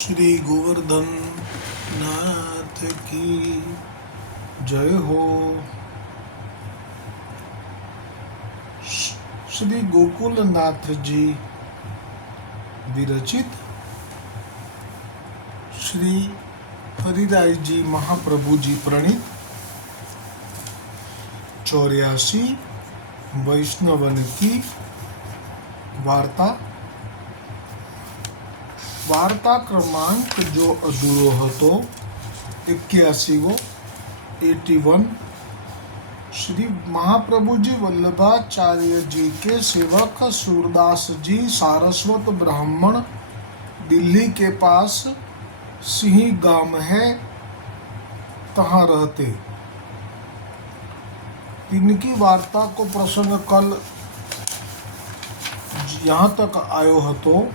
श्री गोवर्धन नाथ की जय हो। श्री गोकुलनाथ जी विरचित श्री हरिराय जी महाप्रभु जी प्रणीत 84 वैष्णवन की वार्ता क्रमांक जो अधूरो હતો 81 81। श्री महाप्रभु जी वल्लभाचार्य जी के सेवक सूरदास जी सारस्वत ब्राह्मण दिल्ली के पास सिंही गांव है, तहाँ रहते। इनकी वार्ता को प्रसंग कल यहाँ तक आयो हतो।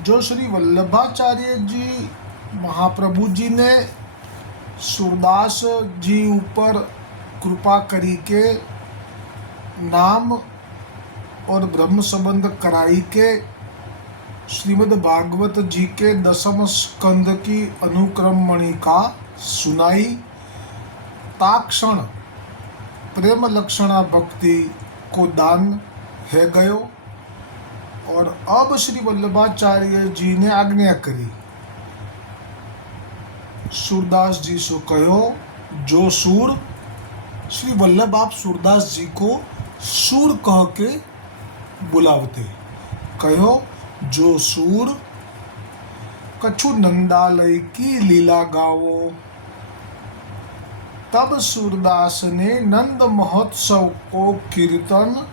जो श्री वल्लभाचार्य जी महाप्रभु जी ने सूरदास जी ऊपर कृपा करी के नाम और ब्रह्म संबंध कराई के श्रीमद् भागवत जी के 10वें स्कंद की अनुक्रम मणिका सुनाई, ताक्षण प्रेम लक्षणा भक्ति को दान है गयो। और अब श्री वल्लभाचार्य जी ने आज्ञा करी, सूरदास जी से कहो जो सूर। श्री वल्लभ आप सूरदास जी को सूर कह के बुलावते। कहो जो सूर कछु नंदालय की लीला गावो। तब सूरदास ने नंद महोत्सव को कीर्तन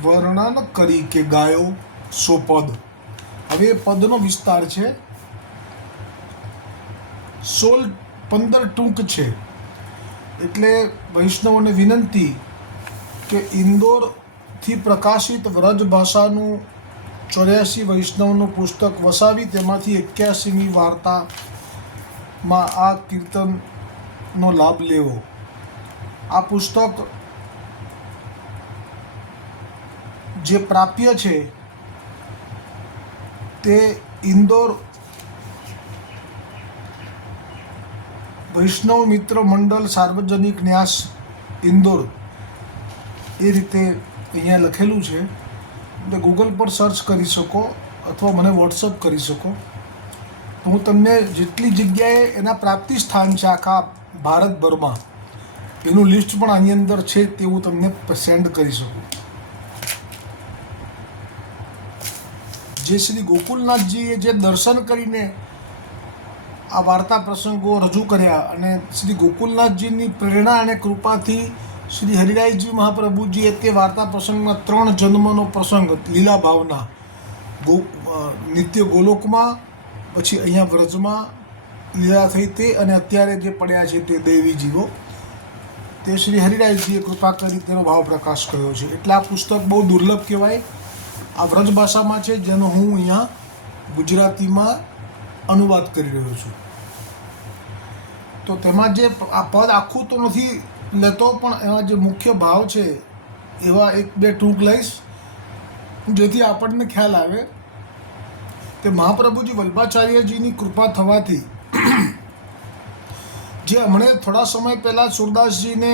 वर्णन करी के गायो सो पद। हवे पदनो विस्तार छे 15 टूंक छे। एटले वैष्णवोने विनंती के इंदोर थी प्रकाशित व्रज भाषानु 84 वैष्णवनु पुस्तक वसावी तेमांथी 81મી वार्ता मां आ कीर्तन नो लाभ लेवो। आ पुस्तक जे प्राप्य छे ते इंदोर वैष्णव मित्र मंडल सार्वजनिक न्यास इंदोर ए रीते अहींया लखेलुं छे। तो गूगल पर सर्च करी शको अथवा मने व्हाट्सएप करी शको। तो हूँ तमने जेटली जग्याए एना प्राप्ति स्थान छे आखा भारतभरमां एनुं लिस्ट पण आनी अंदर छे ते हूँ तमने सेंड करी शकું। जे श्री गोकुलनाथ जीए जे दर्शन करीने आ वार्ता प्रसंगो रजू कर्या अने श्री गोकुलनाथजीनी प्रेरणा अने कृपाथी श्री हरिरायजी महाप्रभुजीए ते वार्ता प्रसंगमां 3 जन्मनो प्रसंग लीला भावना नित्य गोलोकमां पछी अहींया व्रजमां लीला थई ते अने अत्यारे जे पड्या छे ते देवी जीवो ते श्री हरिरायजीए कृपा करी तेनो भाव प्रकाश कर्यो छे। એટલે આ પુસ્તક બહુ દુર્લભ કહેવાય। આ વ્રજ ભાષામાં છે જેનો હું અહીંયા ગુજરાતીમાં अनुवाद કરી રહ્યો છું। તો તેમાં જે આ પદ આખું તો નથી લેતો પણ એમાં જે મુખ્ય ભાવ છે એવા 1-2 ટૂંક લઈશ જેથી આપણને ખ્યાલ આવે કે મહાપ્રભુજી વલ્લભાચાર્યજીની કૃપા થવાથી જે હમણે થોડા સમય પહેલાં સુરદાસજીને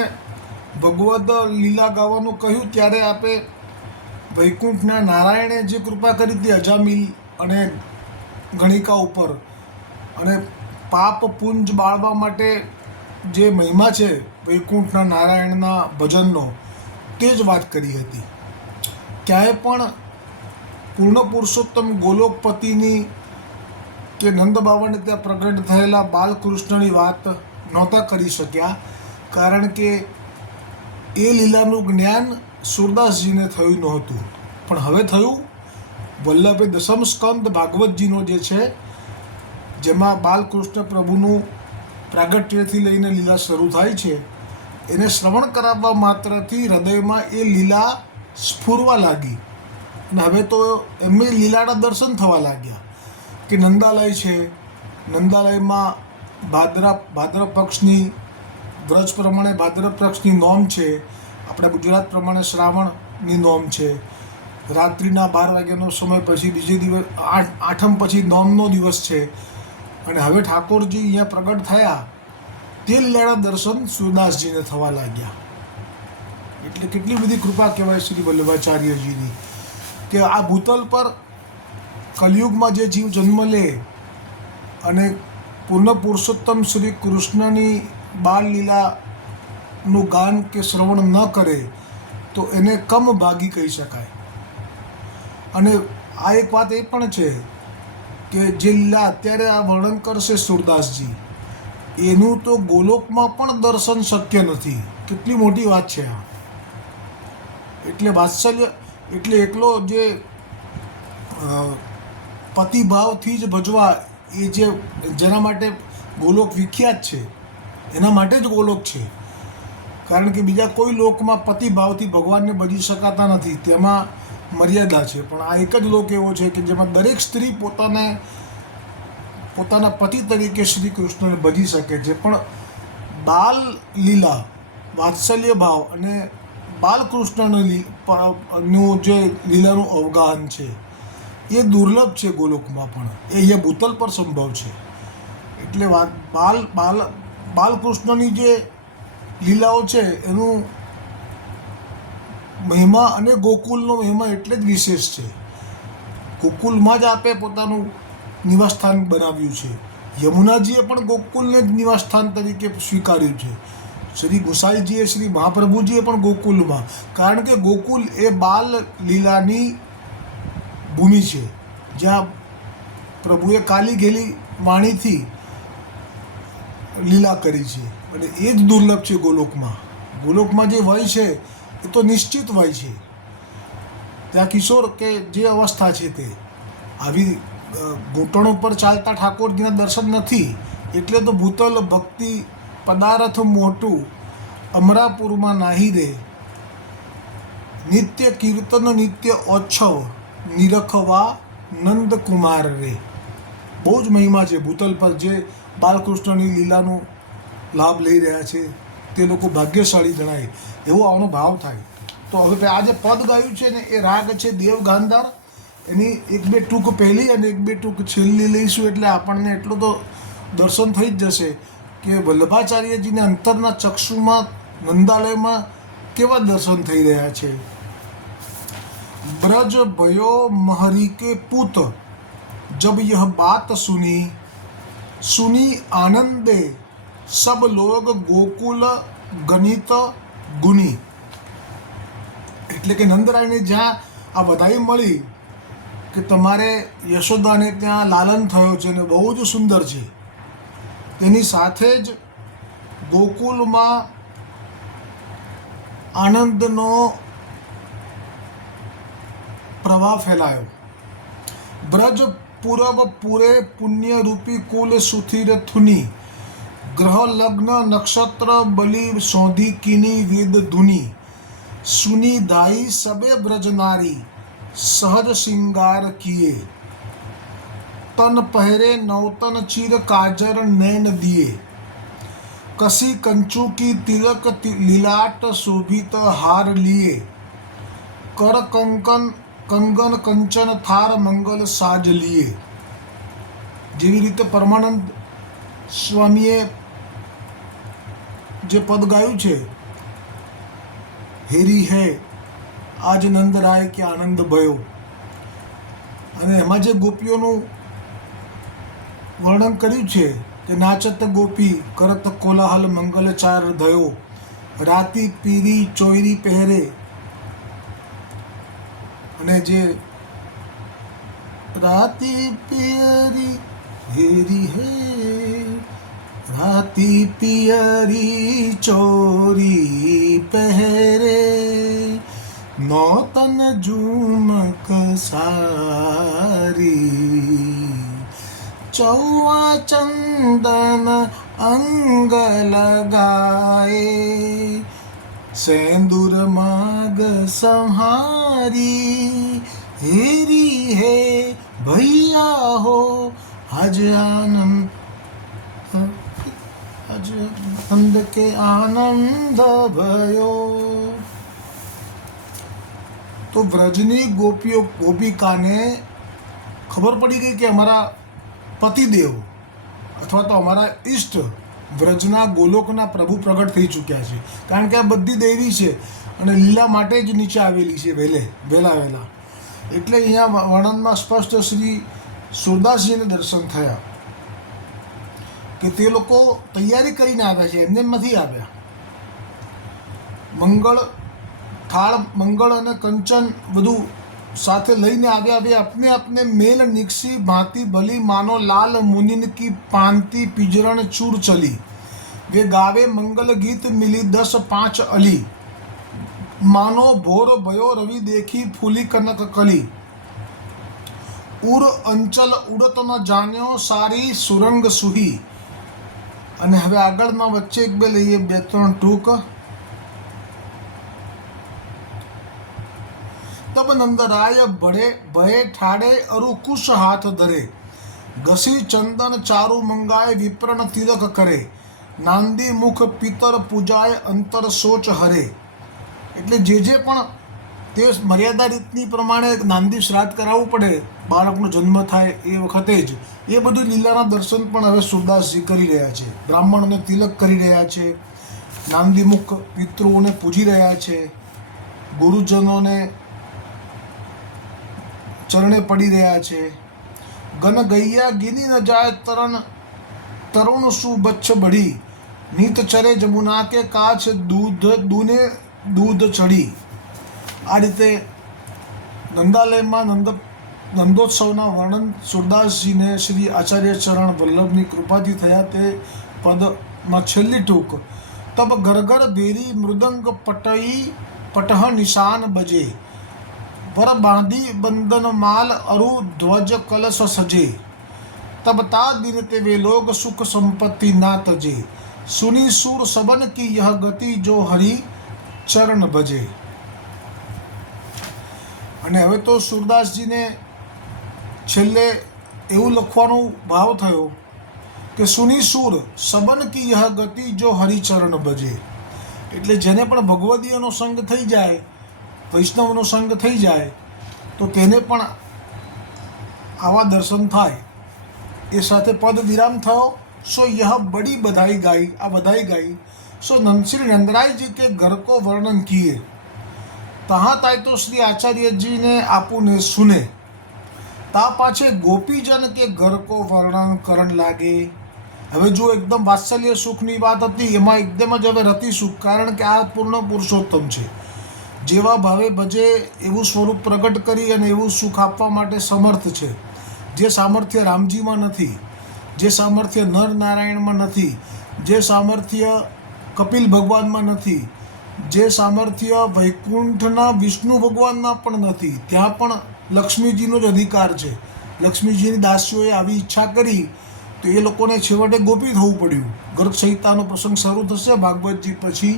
ભગવદ લીલા ગાવાનું કહ્યું ત્યારે આપે વૈકુંઠના નારાયણે જે કૃપા કરી હતી અજામિલ અને ગણિકા ઉપર અને પાપ પુંજ બાળવા માટે જે મહિમા છે વૈકુંઠના નારાયણના ભજનનો તે જ વાત કરી હતી। ક્યાંય પણ પૂર્ણ પુરુષોત્તમ ગોલોકપતિની કે નંદ બાવાને ત્યાં પ્રગટ થયેલા બાલકૃષ્ણની વાત નહોતા કરી શક્યા કારણ કે એ લીલાનું જ્ઞાન सूरदासजीने थयुं नहोतुं। पण हवे थयुं। वल्लभे 10म स्कंद भागवतजीनो जे छे जेमां बालकृष्ण प्रभुनुं प्रागट्यथी लईने लीला शरू थाय छे एने श्रवण कराववा मात्रथी हृदयमां ए लीला स्फुरवा लागी अने हवे तो एमनी लीलाना दर्शन थवा लाग्या के नंदालय छे। नंदालयमां भाद्र पक्षनी व्रज प्रमाणे भाद्र पक्षनी नोम छे। આપણા ગુજરાત પ્રમાણે શ્રાવણની નોમ છે। રાત્રિના 12 વાગ્યાનો સમય પછી બીજે દિવસ આઠમ પછી નોમનો દિવસ છે અને હવે ઠાકોરજી અહીંયા પ્રગટ થયા, તે લીલાના દર્શન સૂરદાસજીને થવા લાગ્યા. એટલે કેટલી બધી કૃપા કહેવાય શ્રી વલ્લભાચાર્યજીની, કે આ ભૂતલ પર કલિયુગમાં જે જીવ જન્મ લે અને પૂર્ણ પુરુષોત્તમ શ્રી કૃષ્ણની બાળ લીલાનું ગાન કે શ્રવણ ન કરે તો એને કમ ભાગી કહી શકાય. અને આ એક વાત એ પણ છે કે જે લીલા અત્યારે આ વર્ણન કરશે સૂરદાસજી, એનું તો ગોલોકમાં પણ દર્શન શક્ય નથી. કેટલી મોટી વાત છે આ! એટલે વાત્સલ્ય એટલે એકલો જે પતિભાવથી જ ભજવા, એ જે જેના માટે ગોલોક વિખ્યાત છે, એના માટે જ ગોલોક છે. કારણ કે બીજા કોઈ લોકમાં પતિભાવથી ભગવાનને ભજી શકાતા નથી, તેમાં મર્યાદા છે. પણ આ એક જ લોક એવો છે કે જેમાં દરેક સ્ત્રી પોતાના પતિ તરીકે શ્રી કૃષ્ણને ભજી શકે છે. પણ બાલ લીલા, વાત્સલ્ય ભાવ અને બાલકૃષ્ણનું જે લીલાનું અવગાહન છે એ દુર્લભ છે ગોલોકમાં, પણ એ અહીંયા ભૂતલ પર સંભવ છે. એટલે બાલકૃષ્ણની જે લીલાઓ છે એનું મહિમા અને ગોકુલનો મહિમા એટલે જ વિશેષ છે. ગોકુલમાં જ આપે પોતાનું નિવાસસ્થાન બનાવ્યું છે. યમુનાજીએ પણ ગોકુલને જ નિવાસસ્થાન તરીકે સ્વીકાર્યું છે. શ્રી ગુસાઈજીએ, શ્રી મહાપ્રભુજીએ પણ ગોકુલમાં, કારણ કે ગોકુલ એ બાલ લીલાની ભૂમિ છે, જ્યાં પ્રભુએ કાલી ઘેલી વાણીથી લીલા કરી છે. અને એ જ દુર્લભ છે ગોલોકમાં. ગોલોકમાં જે વય છે એ તો નિશ્ચિત વય છે. ત્યાં કિશોર કે જે અવસ્થા છે તે આવી ઘૂંટણો પર ચાલતા ઠાકોરજીના દર્શન નથી. એટલે તો ભૂતલ ભક્તિ પદાર્થ મોટું અમરાપુરમાં નાહી રે, નિત્ય કીર્તન નિત્ય ઓછવ નિરખવા નંદકુમાર રે. બહુ જ મહિમા છે ભૂતલ પર. જે બાલકૃષ્ણની લીલાનો લાભ લઈ રહ્યા છે તે લોકો ભાગ્યશાળી જણાય, એવો આનો ભાવ થાય. તો હવે આ જે પદ ગાયું છે ને એ રાગ છે દેવ ગાંધાર. એની એક બે ટૂંક પહેલી અને એક બે ટૂંક છેલ્લી લઈશું, એટલે આપણને એટલું તો દર્શન થઈ જ જશે કે વલ્લભાચાર્યજીને અંતરના ચક્ષુમાં નંદાલયમાં કેવા દર્શન થઈ રહ્યા છે. ब्रज भयो महरी के पूत जब यह बात सुनी आनंदे सब लोग गोकुल गणित गुनी. એટલે કે નંદરાયને જ્યાં આ વધાઈ મળી કે તમારે યશોદાને ત્યાં લાલન થયો છે અને બહુ જ સુંદર છે, તેની સાથે જ ગોકુલમાં આનંદનો પ્રવાહ ફેલાયો. બ્રજ પૂરબ પૂરે પુણ્ય રૂપી કુલ સુથિર થુની, ગ્રહ લગ્ન નક્ષત્ર બલી સોંધી કીની વેદ ધુની, સુની ધાઈ સબે બ્રજનારી સહજ શિંગાર કિએ, તન પહેરે નવતન ચીર કાજર નૈન દિए, કસી કંચુ કી તિલક લીલાટ શોભિત હાર લીએ, કર કંગન કંચન થાર મંગલ સાજ લીએ. જેવી રીતે પરમાનંદ સ્વામીએ જે પદ ગાયું છે, હેરી હે આજ નંદરાય કે આનંદ ભયો, અને એમાં જે ગોપીઓનું વર્ણન કર્યું છે કે નાચત ગોપી કરત કોલાહલ મંગલ ચાર ધયો, રાતી પીરી ચોયરી પહેરે, અને જે રાતી પિયરી હેરી હે રાતી પિયરી ચોરી પહેરે, નૌતન ઝુમક સારી, ચૌવા ચંદન અંગ લગાએ, સેંદુર માગ સંહારી, હેરી હે ભૈયા હો આજ આનંદ કે આનંદ ભયો. તો વ્રજની ગોપિકાને ખબર પડી ગઈ કે અમારા પતિદેવ અથવા તો અમારા ઈષ્ટ વ્રજના ગોલોકના પ્રભુ પ્રગટ થઈ ચૂક્યા છે, કારણ કે આ બધી દેવી છે અને લીલા માટે જ નીચે આવેલી છે વહેલા. એટલે અહીંયા વર્ણનમાં સ્પષ્ટ શ્રી સુરદાસજીને દર્શન થયા કે તે લોકો તૈયારી કરીને આવ્યા છે, એમને નથી આવ્યા. મંગળ અને કંચન બધું સાથે લઈને આવ્યા. વે अपने अपने मेल निकसी भांति भली मानो लाल मुनिन की पांति पिजरण चूर चली. वे गावे मंगल गीत मिली 10-5 अली. मानो भोर भयो रवि देखी फूली कनक कली. उर अंचल उड़त न जान्यो सारी सुरंग सुही. અને હવે આગળમાં વચ્ચે એક બે લઈએ, 2-3 ટૂંક. તબ નંદરાય ભયે ઠાડે અરુ કુશ હાથ ધરે. ઘસી ચંદન ચારુ મંગાય વિપ્રણ તિલક કરે. નાંદી મુખ પિતર પૂજાય અંતર સોચ હરે. એટલે જે પણ તે મર્યાદા રીતની પ્રમાણે નાંદી શ્રાદ્ધ કરાવવું પડે બાળકનો જન્મ થાય એ વખતે જ, એ બધું લીલાના દર્શન પણ હવે સુરદાસજી કરી રહ્યા છે. બ્રાહ્મણોને તિલક કરી રહ્યા છે, નાંદી મુખ પિતૃઓને પૂજી રહ્યા છે, ગુરુજનોને ચરણે પડી રહ્યા છે. ગન ગૈયા ગીની ન જાય તરુણ સુ બચ્છ બઢી. નીત ચરે જમુના કે કાછ દૂધ ચડી. આ રીતે નંદાલયમાં નંદોત્સવના વર્ણન સુરદાસજીને શ્રી આચાર્ય ચરણ વલ્લભની કૃપાથી થયા. તે પદમાં છેલ્લી ટૂંક. તબ ગરગર બેરી મૃદંગ પટહ નિશાન બજે. વર બાંધી બંદન માલ અરુ ધ્વજ કલશ સજે. તબ તા દિન તે વે લોગ સુખ સંપત્તિ ના તજે. સુની સુર સબન કી यह ગતિ જો હરિ ચરણ ભજે. અને હવે તો સુરદાસજીને છેલ્લે એવું લખવાનો ભાવ થયો કે સુની સુર સબન કી યહ ગતિ જો હરિચરણ ભજે. એટલે જેને પણ ભગવદીયનો સંગ થઈ જાય, વૈષ્ણવનો સંગ થઈ જાય, તો તેને પણ આવા દર્શન થાય. એ સાથે પદ વિરામ થયો. સો યહ બડી બધાઈ ગાઈ. આ બધાઈ ગાઈ. સો શ્રી નંદરાયજી કે ઘર કો વર્ણન કિए. તહાં તાય તો શ્રી આચાર્યજીને આપુને સુને. તા પાછે ગોપીજન કે ઘર કો વર્ણન કરણ લાગે. હવે જો એકદમ વાત્સલ્ય સુખની વાત હતી, એમાં એકદમ જ હવે રતિ સુખ, કારણ કે આ પૂર્ણ પુરુષોત્તમ છે. જેવા ભાવે ભજે એવું સ્વરૂપ પ્રગટ કરી અને એવું સુખ આપવા માટે સમર્થ છે. જે સામર્થ્ય રામજીમાં નથી, જે સામર્થ્ય નર નારાયણમાં નથી, જે સામર્થ્ય કપિલ ભગવાનમાં નથી, જે સામર્થ્ય વૈકુંઠના વિષ્ણુ ભગવાનના પણ નથી. ત્યાં પણ લક્ષ્મીજીનો જ અધિકાર છે. લક્ષ્મીજીની દાસીઓએ આવી ઈચ્છા કરી તો એ લોકોને છેવટે ગોપી થવું પડ્યું. ગર્ગ સંહિતાનો પ્રસંગ શરૂ થશે ભાગવતજી પછી,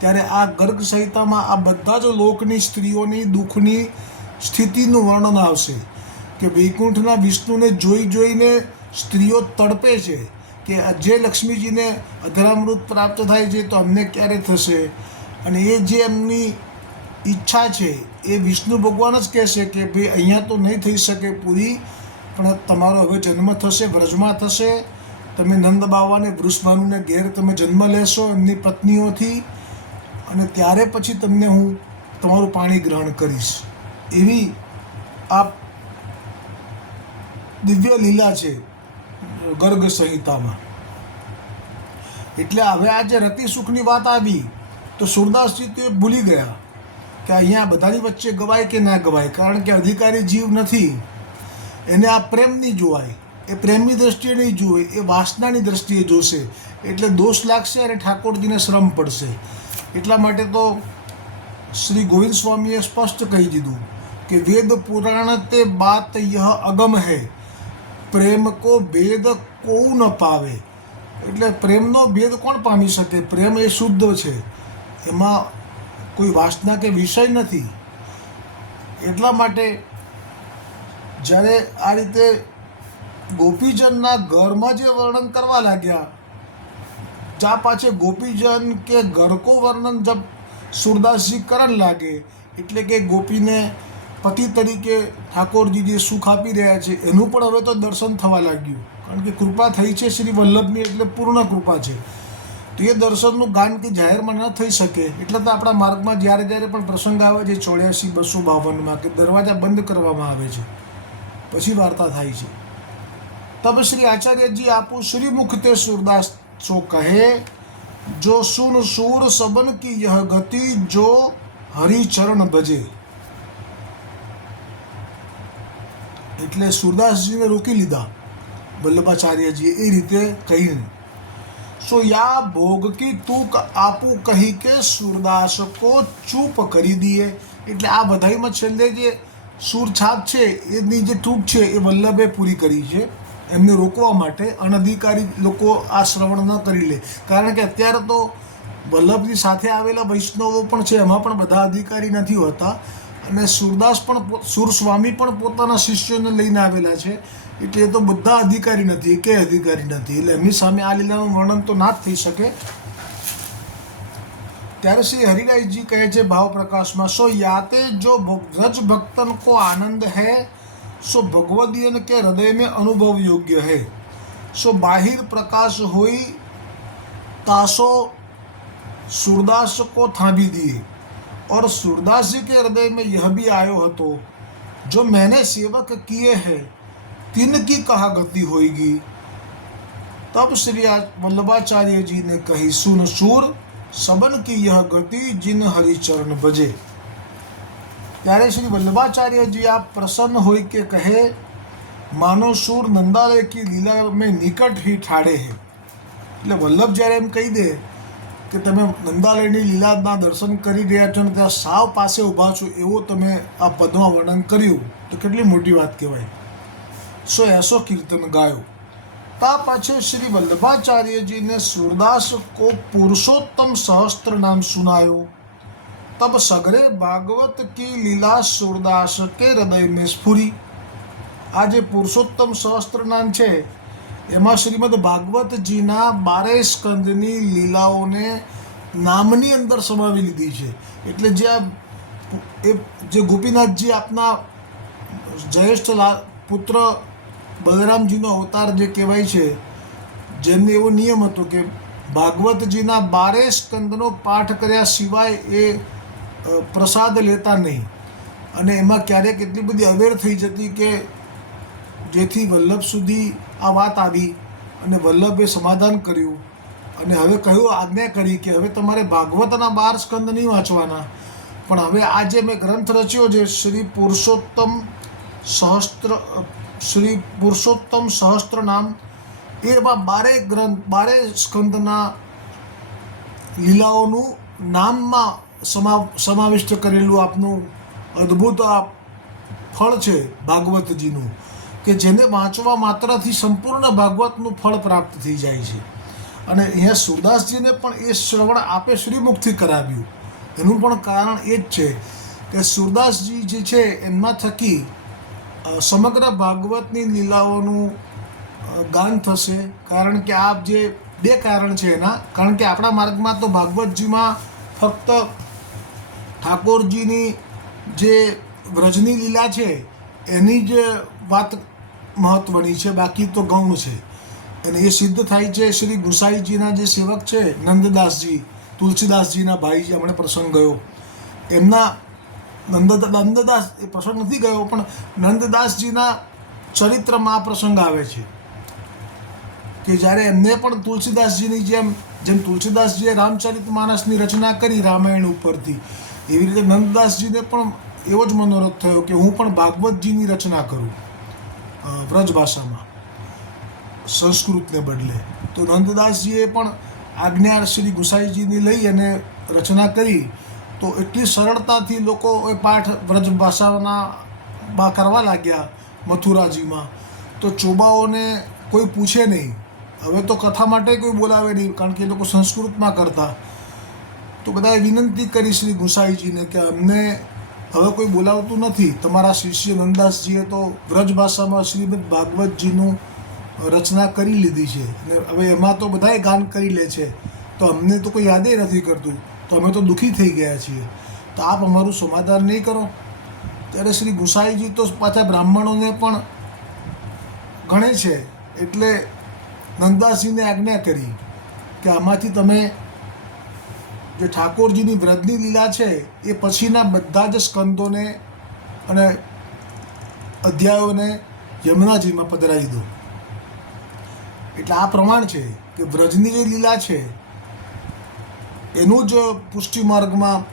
ત્યારે આ ગર્ગ સંહિતામાં આ બધા જ લોકની સ્ત્રીઓની દુઃખની સ્થિતિનું વર્ણન આવશે કે વૈકુંઠના વિષ્ણુને જોઈને સ્ત્રીઓ તડપે છે કે જે લક્ષ્મીજીને અધરામૃત પ્રાપ્ત થાય છે તો અમને ક્યારે થશે. અને એ જે એમની ઈચ્છા છે એ વિષ્ણુ ભગવાન જ કહેશે કે ભાઈ અહીંયા તો નહીં થઈ શકે પૂરી, પણ તમારો હવે જન્મ થશે, વ્રજમાં થશે. તમે નંદ બાવાને વૃષભાનુને ઘેર તમે જન્મ લેશો એમની પત્નીઓથી, અને ત્યારે પછી તમને હું તમારું પાણી ગ્રહણ કરીશ. એવી આ દિવ્ય લીલા છે ગર્ગ સંહિતામાં. એટલે હવે આ જે રતિ સુખની વાત આવી તો સુરદાસજી તો ભૂલી ગયા કે અહીંયા બધાની વચ્ચે ગવાય કે ના ગવાય, કારણ કે અધિકારી જીવ નથી. એને આ પ્રેમ નહીં જોવાય, એ પ્રેમની દ્રષ્ટિએ નહીં જોવે, એ વાસનાની દ્રષ્ટિએ જોશે. એટલે દોષ લાગશે અને ઠાકોરજીને શ્રમ પડશે. એટલા માટે તો શ્રી ગોવિંદ સ્વામીએ સ્પષ્ટ કહી દીધું કે વેદ પુરાણ તે બાત યહ અગમ હૈ, પ્રેમ કો ભેદ કોઉ ન પાવે. એટલે પ્રેમનો ભેદ કોણ પામી શકે? પ્રેમ એ શુદ્ધ છે, એમાં કોઈ વાસના કે વિષય નથી. એટલા માટે જ્યારે આ રીતે ગોપીજનના ઘરમાં જે વર્ણન કરવા લાગ્યા, જ્યાં પાછે ગોપીજન કે ઘર કો વર્ણન જબ સુરદાસજી કરન લાગે, એટલે કે ગોપીને પતિ તરીકે ઠાકોરજી જે સુખ આપી રહ્યા છે એનું પણ હવે તો દર્શન થવા લાગ્યું, કારણ કે કૃપા થઈ છે શ્રી વલ્લભની એટલે પૂર્ણ કૃપા છે. તો એ દર્શનનું ગાન કે જાહેરમાં ન થઈ શકે એટલે તો આપણા માર્ગમાં જ્યારે જ્યારે પણ પ્રસંગ આવે છે 84-252 કે દરવાજા બંધ કરવામાં આવે છે પછી વાર્તા થાય છે. તબ શ્રી આચાર્યજી આપું શ્રી મુખતે સુરદાસ સો કહે, જો સુન સૂર સબન કી યહ ગતિ, જો હરિચરણ ભજે. એટલે સુરદાસજીને રોકી લીધા વલ્લભાચાર્યજીએ એ રીતે કહીને. સો યા ભોગ કી તૂક આપું કહી કે સુરદાસ કો ચૂપ કરી દીએ. એટલે આ બધાઈમાં છેલ્લે જે સુરછાપ છે એની જે તૂક છે એ વલ્લભે પૂરી કરી છે એમને રોકવા માટે. અનધિકારી લોકો આ શ્રવણ ન કરી લે, કારણ કે અત્યારે તો વલ્લભની સાથે આવેલા વૈષ્ણવો પણ છે એમાં પણ બધા અધિકારી નથી હોતા, અને સુરદાસ પણ સુરસ્વામી પણ પોતાના શિષ્યોને લઈને આવેલા છે, એટલે એ તો બધા અધિકારી નથી, એકે અધિકારી નથી, એટલે એમની સામે આ લીલાનું વર્ણન તો ના જ થઈ શકે. ત્યારે શ્રી હરિરાયજી કહે છે ભાવ પ્રકાશમાં, સો યાતે જો વ્રજ ભક્તન કો આનંદ હૈ, સો ભગવદીયન के हृदय में अनुभव योग्य है. सो बाहिर प्रकाश हुई तासो सूरदास को थामी दिए, और सूरदास जी के हृदय में यह भी आयो हतो, जो मैंने सेवक किए हैं तिनकी कहा गति होगी. तब श्री वल्लभाचार्य जी ने कही, सुन सूर सबन की यह गति जिन हरिचरण भजे. ત્યારે શ્રી વલ્લભાચાર્યજી આ પ્રસન્ન હોય કે કહે, માનો સૂર નંદાલય કી લીલા મેં નિકટ ही ઠાડે હે. એટલે વલ્લભ જ્યારે એમ કહી દે કે તમે નંદાલયની લીલાના દર્શન કરી રહ્યા છો ને ત્યાં સાવ પાસે ઊભા છો એવો તમે આ પદમાં વર્ણન કર્યું તો કેટલી મોટી વાત કહેવાય. સો એસો કીર્તન ગાયો. તા પાછે શ્રી વલ્લભાચાર્યજીને सूरदास को पुरुषोत्तम सहस्त्र नाम सुनायो. तब सगरे भागवत की लीला सूरदास के हृदय में स्फुरी. આ જે પુરુષોત્તમ સહસ્ત્ર નામ છે એમાં શ્રીમદ ભાગવતજીના 12 સ્કંદની લીલાઓને નામની અંદર સમાવી લીધી છે. એટલે જે ગોપીનાથજી આપના જ્યેષ્ઠ પુત્ર બલરામજીનો અવતાર જે કહેવાય છે, જેમને એવો નિયમ હતો કે ભાગવતજીના 12 સ્કંદનો પાઠ કર્યા સિવાય એ પ્રસાદ લેતા નહીં, અને એમાં ક્યારેક એટલી બધી અવેર થઈ જતી કે જેથી વલ્લભ સુધી આ વાત આવી અને વલ્લભે સમાધાન કર્યું અને હવે કહ્યું, આજ્ઞા કરી કે હવે તમારે ભાગવતના 12 સ્કંદ નહીં વાંચવાના, પણ હવે આ જે મેં ગ્રંથ રચ્યો છે શ્રી પુરુષોત્તમ સહસ્ત્ર નામ, એમાં 12 સ્કંદના લીલાઓનું નામમાં સમાવિષ્ટ કરેલું આપનું અદ્ભુત આ ફળ છે ભાગવતજીનું, કે જેને વાંચવા માત્રથી સંપૂર્ણ ભાગવતનું ફળ પ્રાપ્ત થઈ જાય છે. અને અહીંયા સુરદાસજીને પણ એ શ્રવણ આપે શ્રીમુખથી કરાવ્યું. એનું પણ કારણ એ જ છે કે સુરદાસજી જે છે એમના થકી સમગ્ર ભાગવતની લીલાઓનું ગાન થશે. કારણ કે આ જે 2 કારણ છે એના, કારણ કે આપણા માર્ગમાં તો ભાગવતજીમાં ફક્ત ઠાકોરજીની જે વ્રજની લીલા છે એની જ વાત મહત્ત્વની છે, બાકી તો ગૌણ છે. અને એ સિદ્ધ થાય છે શ્રી ગુસાઈજીના જે સેવક છે નંદદાસજી, તુલસીદાસજીના ભાઈ જે હમણાં પ્રસંગ ગયો, એમના નંદદાસ એ પ્રસંગ નથી ગયો પણ નંદદાસજીના ચરિત્રમાં આ પ્રસંગ આવે છે કે જ્યારે એમને પણ તુલસીદાસજીની જેમ તુલસીદાસજીએ રામચરિતમાનસની રચના કરી રામાયણ ઉપરથી, એવી રીતે નંદદાસજીને પણ એવો જ મનોરથ થયો કે હું પણ ભાગવતજીની રચના કરું વ્રજ ભાષામાં, સંસ્કૃતને બદલે. તો નંદદાસજીએ પણ આજ્ઞા શ્રી ગુસાઈજીની લઈ અને રચના કરી. તો એટલી સરળતાથી લોકો એ પાઠ વ્રજ ભાષામાં કરવા લાગ્યા મથુરાજીમાં, તો ચોબાઓને કોઈ પૂછે નહીં. હવે તો કથા માટે કોઈ બોલાવે નહીં, કારણ કે એ લોકો સંસ્કૃતમાં કરતા. તો બધાએ વિનંતી કરી શ્રી ગુસાઈજીને કે અમને હવે કોઈ બોલાવતું નથી, તમારા શિષ્ય નંદદાસજીએ તો વ્રજ ભાષામાં શ્રીમદ ભાગવતજીનું રચના કરી લીધી છે અને હવે એમાં તો બધાએ ગાન કરી લે છે, તો અમને તો કોઈ યાદે નથી કરતું, તો અમે તો દુઃખી થઈ ગયા છીએ. તો આપ અમારું સમાધાન નહીં કરો. ત્યારે શ્રી ગુસાઈજી તો પાછા બ્રાહ્મણોને પણ ગણે છે, એટલે નંદાસિંહને આજ્ઞા કરી કે આમાંથી તમે જે ઠાકોરજીની વ્રતની લીલા છે એ પછીના બધા જ સ્કંદોને અને અધ્યાયોને યમુનાજીમાં પધરાવી દો. એટલે આ પ્રમાણ છે કે વ્રજની જે લીલા છે એનું જ પુષ્ટિ માર્ગમાં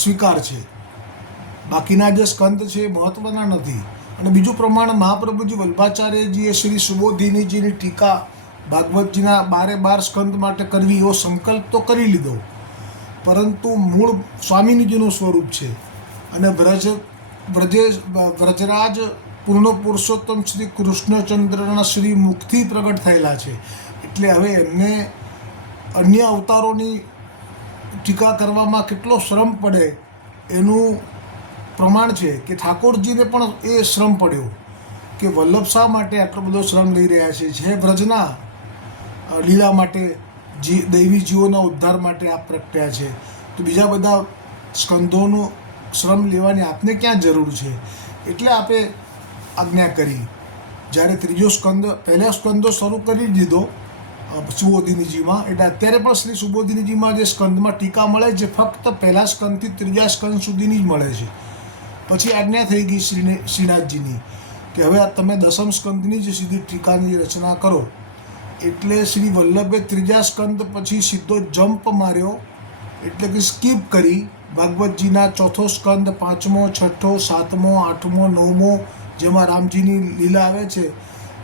સ્વીકાર છે, બાકીના જે સ્કંદ છે એ મહત્ત્વના નથી. અને બીજું પ્રમાણ મહાપ્રભુજી વલ્ભાચાર્યજીએ શ્રી સુબોધિનીજીની ટીકા ભાગવતજીના 12 સ્કંદ માટે કરવી એવો સંકલ્પ તો કરી લીધો, પરંતુ મૂળ સ્વામિનીજીનું સ્વરૂપ છે અને વ્રજરાજ પૂર્ણ પુરુષોત્તમ શ્રી કૃષ્ણચંદ્રના શ્રી મુખથી પ્રગટ થયેલા છે. એટલે હવે એમને અન્ય અવતારોની ટીકા કરવામાં કેટલો શ્રમ પડે એનું પ્રમાણ છે કે ઠાકોરજીને પણ એ શ્રમ પડ્યો કે વલ્લભ શા માટે આટલો બધો શ્રમ લઈ રહ્યા છે. જે વ્રજના લીલા માટે, દૈવી જીવોના ઉદ્ધાર માટે આપ પ્રગટ્યા છે, તો બીજા બધા સ્કંદોનું શ્રમ લેવાની આપને ક્યાં જરૂર છે. એટલે આપે આજ્ઞા કરી. જ્યારે ત્રીજો સ્કંદ, પહેલા સ્કંદો શરૂ કરી દીધો સુબોધિનીજીમાં, એટલે અત્યારે પણ શ્રી સુબોધિનીજીમાં જે સ્કંદમાં ટીકા મળે છે ફક્ત પહેલા સ્કંદથી ત્રીજા સ્કંદ સુધીની જ મળે છે. પછી આજ્ઞા થઈ ગઈ શ્રીનાથજીની કે હવે તમે દસમ સ્કંદની જ સીધી ટીકાની રચના કરો. એટલે શ્રી વલ્લભે ત્રીજા સ્કંદ પછી સીધો જમ્પ માર્યો, એટલે કે સ્કીપ કરી ભાગવતજીના ચોથો સ્કંદ, 5મો, 6ઠો, 7મો, 8મો, 9મો જેમાં રામજીની લીલા આવે છે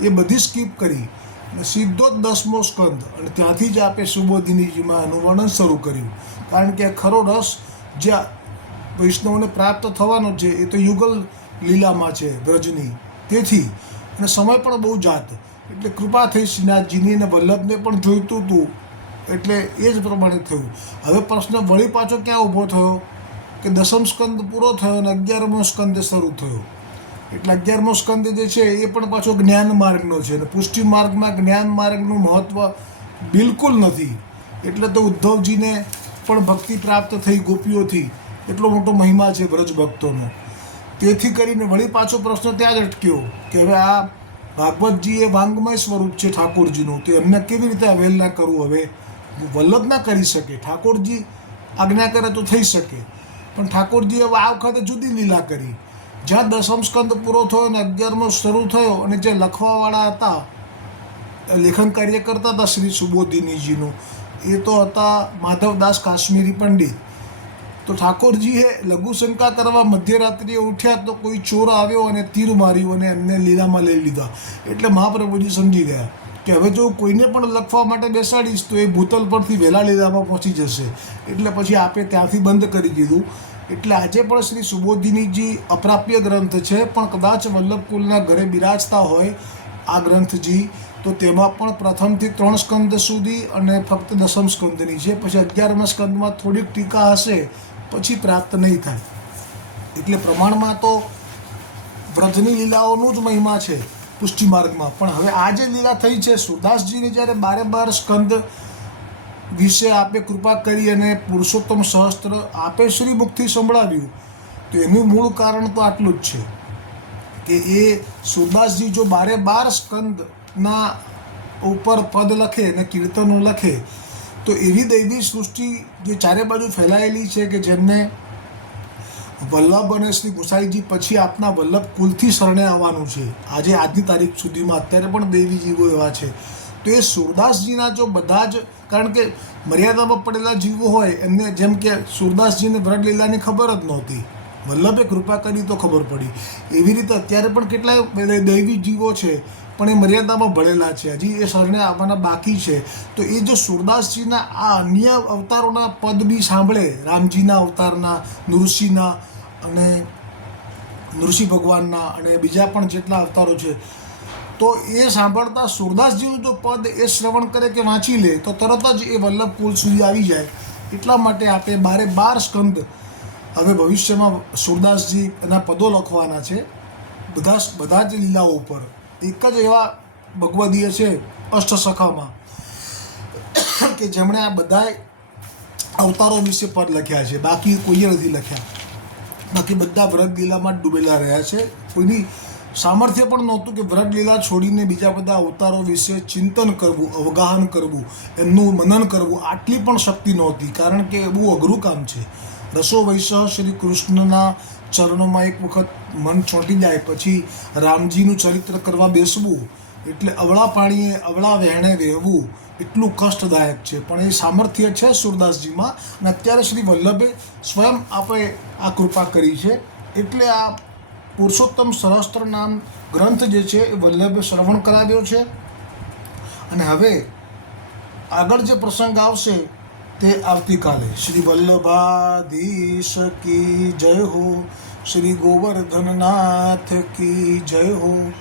એ બધી સ્કીપ કરી અને સીધો જ 10મો સ્કંદ, અને ત્યાંથી જ આપે સુબોધિનીજીમાં એનું વર્ણન શરૂ કર્યું. કારણ કે ખરો રસ જે વૈષ્ણવને પ્રાપ્ત થવાનો છે એ તો યુગલ લીલામાં છે વ્રજની. તેથી અને સમય પણ બહુ જાત, એટલે કૃપા થઈ શ્રીનાથજીની, અને વલ્લભને પણ જોઈતું હતું, એટલે એ જ પ્રમાણે થયું. હવે પ્રશ્ન વળી પાછો ક્યાં ઊભો થયો કે દસમ સ્કંદ પૂરો થયો અને 11મો સ્કંદ શરૂ થયો. એટલે 11મો સ્કંદ જે છે એ પણ પાછો જ્ઞાન માર્ગનો છે, અને પુષ્ટિ માર્ગમાં જ્ઞાન માર્ગનું મહત્ત્વ બિલકુલ નથી. એટલે તો ઉદ્ધવજીને પણ ભક્તિ પ્રાપ્ત થઈ ગોપીઓથી, એટલો મોટો મહિમા છે વ્રજ ભક્તોનો. તેથી કરીને વળી પાછો પ્રશ્ન ત્યાં જ અટક્યો કે હવે આ ભાગવતજી એ વાંગમય સ્વરૂપ છે ઠાકોરજીનું, તો એમને કેવી રીતે અવહેલના કરવું. હવે વલ્લભ ના કરી શકે, ઠાકોરજી આજ્ઞા કરે તો થઈ શકે, પણ ઠાકોરજી હવે આ વખતે જુદી લીલા કરી. જ્યાં દસમ સ્કંદ પૂરો થયો અને 11મો શરૂ થયો, અને જે લખવાવાળા હતા, લેખન કાર્ય કરતા હતા શ્રી સુબોધિનીજીનું, એ તો હતા માધવદાસ કાશ્મીરી પંડિત. તો ઠાકોરજીએ લઘુશંકા કરવા મધ્યરાત્રિએ ઉઠ્યા તો કોઈ ચોર આવ્યો અને તીર માર્યું અને એમને લીલામાં લઈ લીધા. એટલે મહાપ્રભુજી સમજી ગયા કે હવે જો કોઈને પણ લખવા માટે બેસાડીશ તો એ ભૂતલ પરથી વહેલા લીલામાં પહોંચી જશે. એટલે પછી આપે ત્યાંથી બંધ કરી દીધું. એટલે આજે પણ શ્રી સુબોધિનીજી અપ્રાપ્ય ગ્રંથ છે, પણ કદાચ વલ્લભકુલના ઘરે બિરાજતા હોય આ ગ્રંથજી, તો તેમાં પણ પ્રથમથી 3 સ્કંદ સુધી અને ફક્ત દસમ સ્કંદની છે. પછી 11મા સ્કંદમાં થોડીક ટીકા હશે, પછી પ્રાપ્ત નહીં થાય. એટલે પ્રમાણમાં તો વ્રજની લીલાઓનું જ મહિમા છે પુષ્ટિ માર્ગમાં. પણ હવે આ જે લીલા થઈ છે સુરદાસજીને જ્યારે 12 સ્કંદ વિશે આપે કૃપા કરી અને પુરુષોત્તમ સહસ્ત્ર આપે શ્રી મુખથી સંભળાવ્યું, તો એનું મૂળ કારણ તો આટલું જ છે કે એ સુરદાસજી જો 12 સ્કંદના ઉપર પદ લખે અને કીર્તનો લખે, તો એવી દૈવી સૃષ્ટિ જે ચારે બાજુ ફેલાયેલી છે કે જેમને વલ્લભ અને શ્રી ગુસાઈજી પછી આપના વલ્લભ કુલથી શરણે આવવાનું છે. આજે આજની તારીખ સુધીમાં અત્યારે પણ દૈવી જીવો એવા છે. તો એ સુરદાસજીના જો બધા જ, કારણ કે મર્યાદામાં પડેલા જીવો હોય એમને, જેમ કે સુરદાસજીને વ્રજલીલાની ખબર જ નહોતી, વલ્લભે કૃપા કરી તો ખબર પડી. એવી રીતે અત્યારે પણ કેટલાય દૈવી જીવો છે પણ એ મર્યાદામાં ભળેલા છે, હજી એ શરણે આવવાના બાકી છે. તો એ જો સુરદાસજીના આ અન્ય અવતારોના પદ બી સાંભળે, રામજીના અવતારના, નૃસિંહના અને નૃસિંહ ભગવાનના અને બીજા પણ જેટલા અવતારો છે, તો એ સાંભળતા સુરદાસજીનું જો પદ એ શ્રવણ કરે કે વાંચી લે તો તરત જ એ વલ્લભ કુલ સુધી આવી જાય. એટલા માટે આપણે 12 સ્કંદ હવે ભવિષ્યમાં સુરદાસજી એના પદો લખવાના છે બધા જ લીલાઓ ઉપર. એક જ એવા ભગવદીય છે અષ્ટસખામાં કે જેમણે આ બધા અવતારો વિશે પદ લખ્યા છે, બાકી કોઈએ નથી લખ્યા. બાકી બધા વ્રતલીલામાં જ ડૂબેલા રહ્યા છે. કોઈની સામર્થ્ય પણ નહોતું કે વ્રતલીલા છોડીને બીજા બધા અવતારો વિશે ચિંતન કરવું, અવગાહન કરવું, એમનું મનન કરવું, આટલી પણ શક્તિ નહોતી. કારણ કે બહુ અઘરું કામ છે. રસો વૈસહ શ્રી કૃષ્ણના ચરણોમાં એક વખત મન ચોંટી જાય પછી રામજીનું ચરિત્ર કરવા બેસવું એટલે અવળા પાણીએ અવળા વહેણે વહેવું એટલું કષ્ટદાયક છે. પણ એ સામર્થ્ય છે સૂરદાસજીમાં, અને અત્યારે શ્રી વલ્લભે સ્વયં આપણે આ કૃપા કરી છે. એટલે આ પુરુષોત્તમ સહસ્ત્ર નામ ગ્રંથ જે છે એ વલ્લભે શ્રવણ કરાવ્યો છે. અને હવે આગળ જે પ્રસંગ આવશે તે આવતીકાલે. શ્રી વલ્લભાધીશ કી જય હો, શ્રી ગોવર્ધનનાથ કી જય હો.